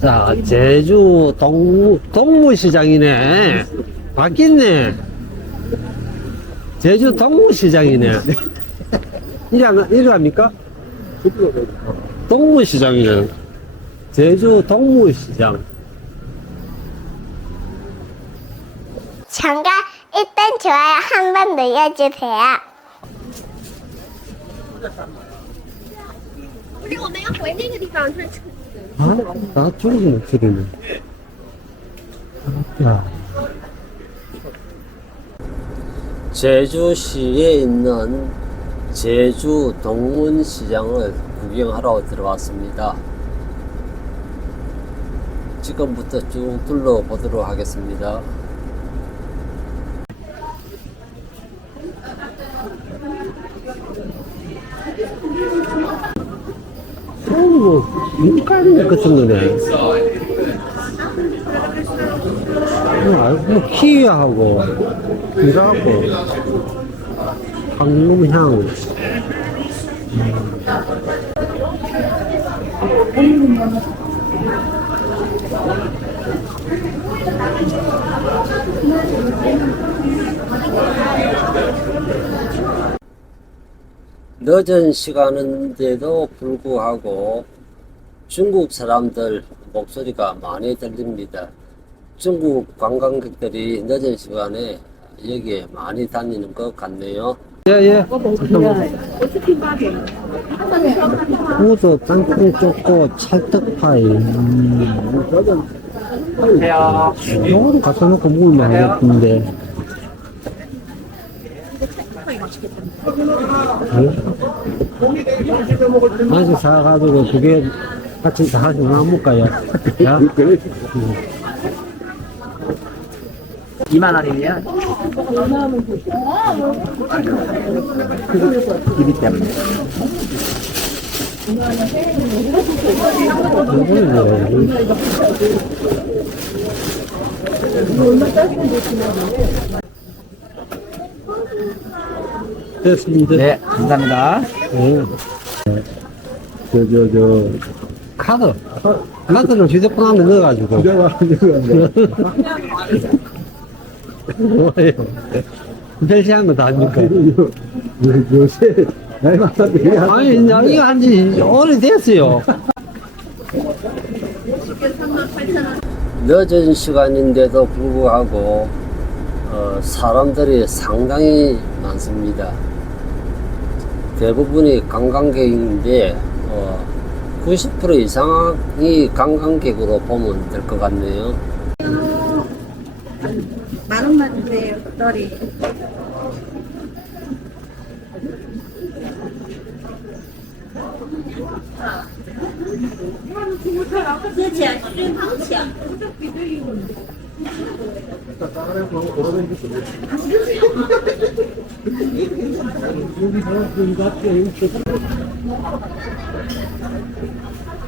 자, 제주 동, 동무시장이네. 바뀌네. 제주 동무시장이네. 이리 안, 이리 갑니까? 동무시장이네. 제주 동무시장. 잠깐 일단 좋아요 한 번 눌러주세요. 不是，我们要回那个地方，是 아, 나 저기 목소리네. 야. 제주시에 있는 제주 동문시장을 구경하러 들어왔습니다. 지금부터 쭉 둘러보도록 하겠습니다. 오, 육간 같은 거네. 어, 뭐 키위하고 이거하고 황금향. 늦은 시간인데도 불구하고 중국 사람들 목소리가 많이 들립니다. 중국 관광객들이 늦은 시간에 여기에 많이 다니는 것 같네요. 예, 예. 우도 땅콩 쪼꼬 찰떡파이. 음. 이거는 갖다 놓고 먹으면 되겠는데. 하나씩 사가지고 두 개 같이 다 하나씩 나눠볼까요? 야? 2만 원이면 길이 때문에 이거는 뭐야? 됐습니다. 네 감사합니다 네. 저, 저, 저, 카드. 카드를 휴대폰 안에 넣어가지고. 뭐예요? 별시한 거다 합니까? 요새 나이 많았는데 아니, 이거 한지 오래됐어요. 늦은 시간인데도 불구하고, 어, 사람들이 상당히 많습니다. 대부분이 관광객인데, 어, 90% 이상이 관광객으로 보면 될 것 같네요. 만 원만 주세요, 떨이.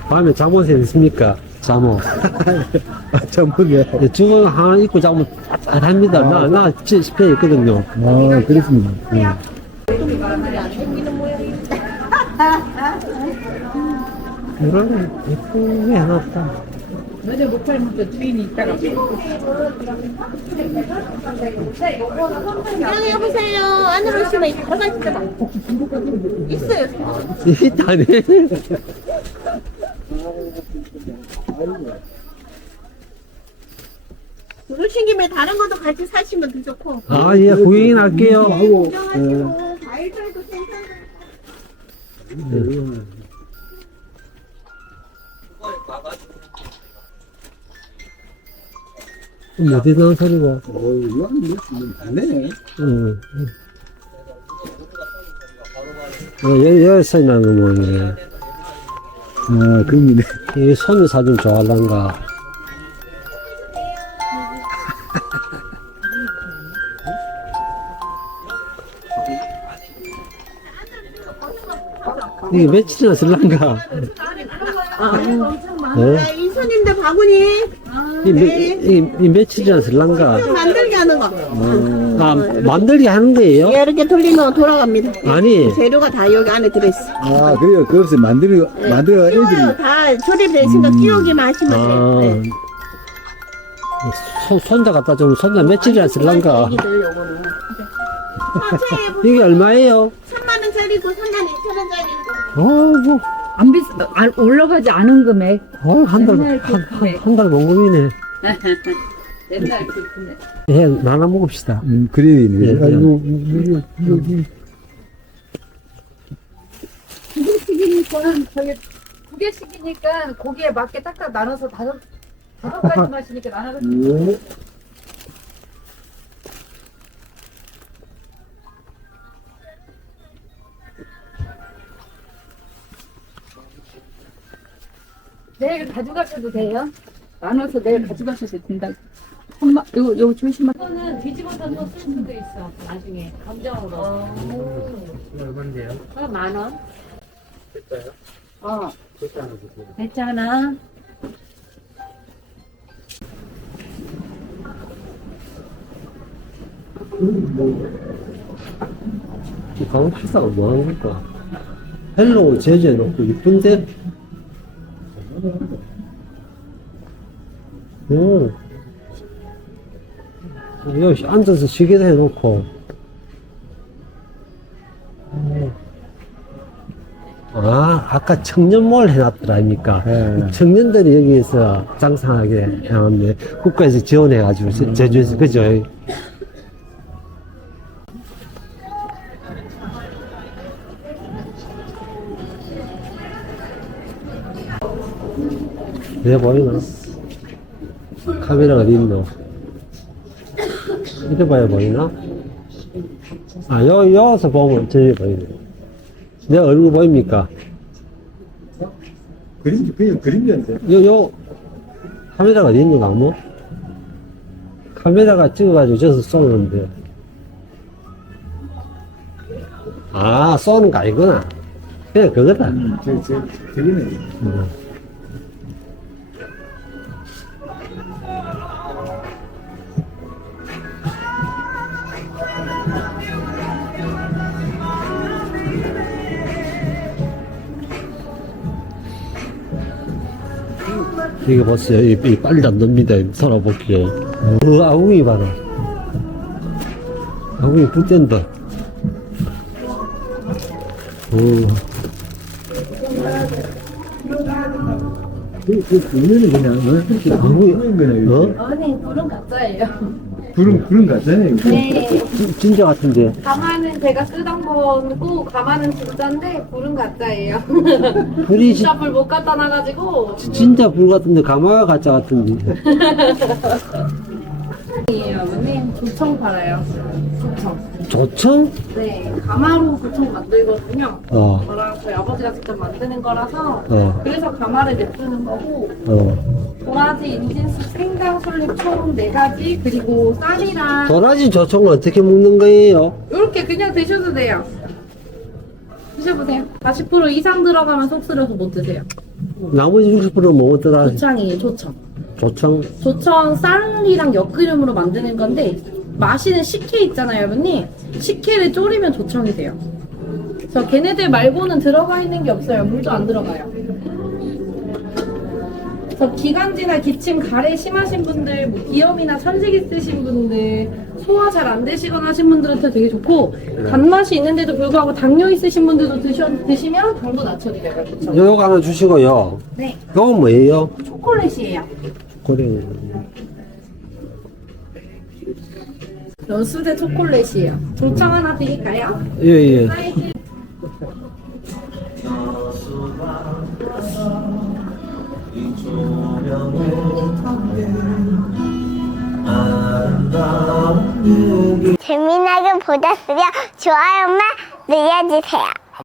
밤에 잠옷이 있습니까? 잠옷. 전문이야. 주문 하나 입고 자면 합니다. 나, 나 집회 있거든요. 아, 그렇습니다. 이런 예쁘게 해놨다. 안녕히 여보세요. 안으로 오시면 들어가 있어요. 있어요. 있다네. 그러신 김에 다른 것도 같이 사시면 더 좋고. 아, 예, 구경할게요. 구경하시고 과일들도 괜찮아요. 어디 나온 소리고? 어, 이건 뭐, 안 되네. 응. 어, 여, 여기서 나는 뭐네. 아, 금이네. 이 손이 사진 좋아할란가? 이게 며칠이나 쓸란가? 예? 네, 이 손님들 바구니 이, 며, 이, 이 며칠이나 쓸란가? 만들게 하는 거. 어, 아, 이렇게, 만들기 하는 거예요? 이렇게 돌리면 돌아갑니다. 아니, 재료가 다 여기 안에 들어있어. 아, 그래요. 그 없이 만들어, 만들어 애들이. 다 조립되니까 끼우기만 하시면 돼요. 아, 네. 손, 손자 갖다 주면 손자 며칠이나 쓸란가? 애기들 요거는. 이게 얼마예요? 3만 원짜리고 3만 2천 원짜리고. 어이구, 안 비싸, 안, 올라가지 않은 금액. 어이, 한 달, 맨날 한, 그 한, 금액. 한달 원금이네. 맨날 그 금액. 예, 나눠 먹읍시다. 음, 그래요. 예, 예, 아이고, 여기, 여기. 두개씩이니까, 저기, 두 개씩이니까 고기에 맞게 딱딱 나눠서 다섯, 다섯 가지 마시니까 나눠서. 내일 가져가셔도 돼요. 나눠서 내일 가져가셔도 된다. 엄마, 요, 요 조심하. 이거는 뒤집어서 또 쓸 수도 있어. 나중에 감정으로. 얼마인데요? 그럼 만 원. 어. 됐잖아. 이 가격 비싸가 뭐 하는 걸까? 헬로우 제재해놓고 이쁜데? 오. 여기 앉아서 쉬게도 해놓고. 오. 아, 아까 청년몰 해놨더라, 아닙니까? 예. 청년들이 여기에서 장사하게 해놨네. 국가에서 지원해가지고, 제- 제주에서, 그죠? 내 보이나? 카메라가 어디 있노? 이래 봐야 보이나? 아, 여, 여기서 보면 저기 보이네. 내 얼굴 보입니까? 그림, 그냥 그림이었는데. 요, 요, 카메라가 어디 있노, 나무? 카메라가 찍어가지고 저서 쏘는데. 아, 쏘는 거 아니구나. 그냥 그거다. 음, 저, 저, 저기네. 이거 보세요. 이, 이 빨리 안 납니다. 살아볼게요. 어, 아웅이 봐라. 아웅이 붙댄다. 오, 그, 그, 그림은 그냥, 어, 그런. 어? 아니, 불은 가짜예요. 구름, 구름 같잖아요. 이거. 네. 진- 진짜 같은데. 가마는 제가 쓰던 거고, 가마는 진짜인데, 불은 가짜예요. 불이 지- 진짜 불 못 갖다 놔가지고. 진짜 불 같은데, 가마가 가짜 같은데. 어머님. 조청 팔아요. 조청. 조청? 네, 가마로 조청 만들거든요. 어, 저랑 저희 아버지가 직접 만드는 거라서. 어, 그래서 가마를 냅두는 거고, 어. 도라지, 인진수, 생강, 솔잎 총 4가지, 그리고 쌀이랑. 도라지 조청은 어떻게 먹는 거예요? 이렇게 그냥 드셔도 돼요. 드셔보세요. 40% 이상 들어가면 속 쓰려서 못 드세요. 나머지 60%는 뭐더라? 조청이에요, 조청. 조청? 조청 쌀이랑 엿기름으로 만드는 건데 마시는 식혜 있잖아요, 여러분이. 식혜를 졸이면 조청이 돼요. 그래서 걔네들 말고는 들어가 있는 게 없어요. 물도 안 들어가요. 그래서 기관지나 기침 가래 심하신 분들, 뭐 비염이나 천식 있으신 분들, 소화 잘 안 되시거나 하신 분들한테 되게 좋고 단맛이 있는데도 불구하고 당뇨 있으신 분들도 드셔, 드시면 당도 낮춰드려요. 요거 하나 주시고요. 네, 요건 뭐예요? 초콜릿이에요. 고래. 여수대 초콜릿이에요. 조청 하나 드릴까요? 예, 예. 사이즈 재미나게 보셨으면 좋아요만 눌러주세요.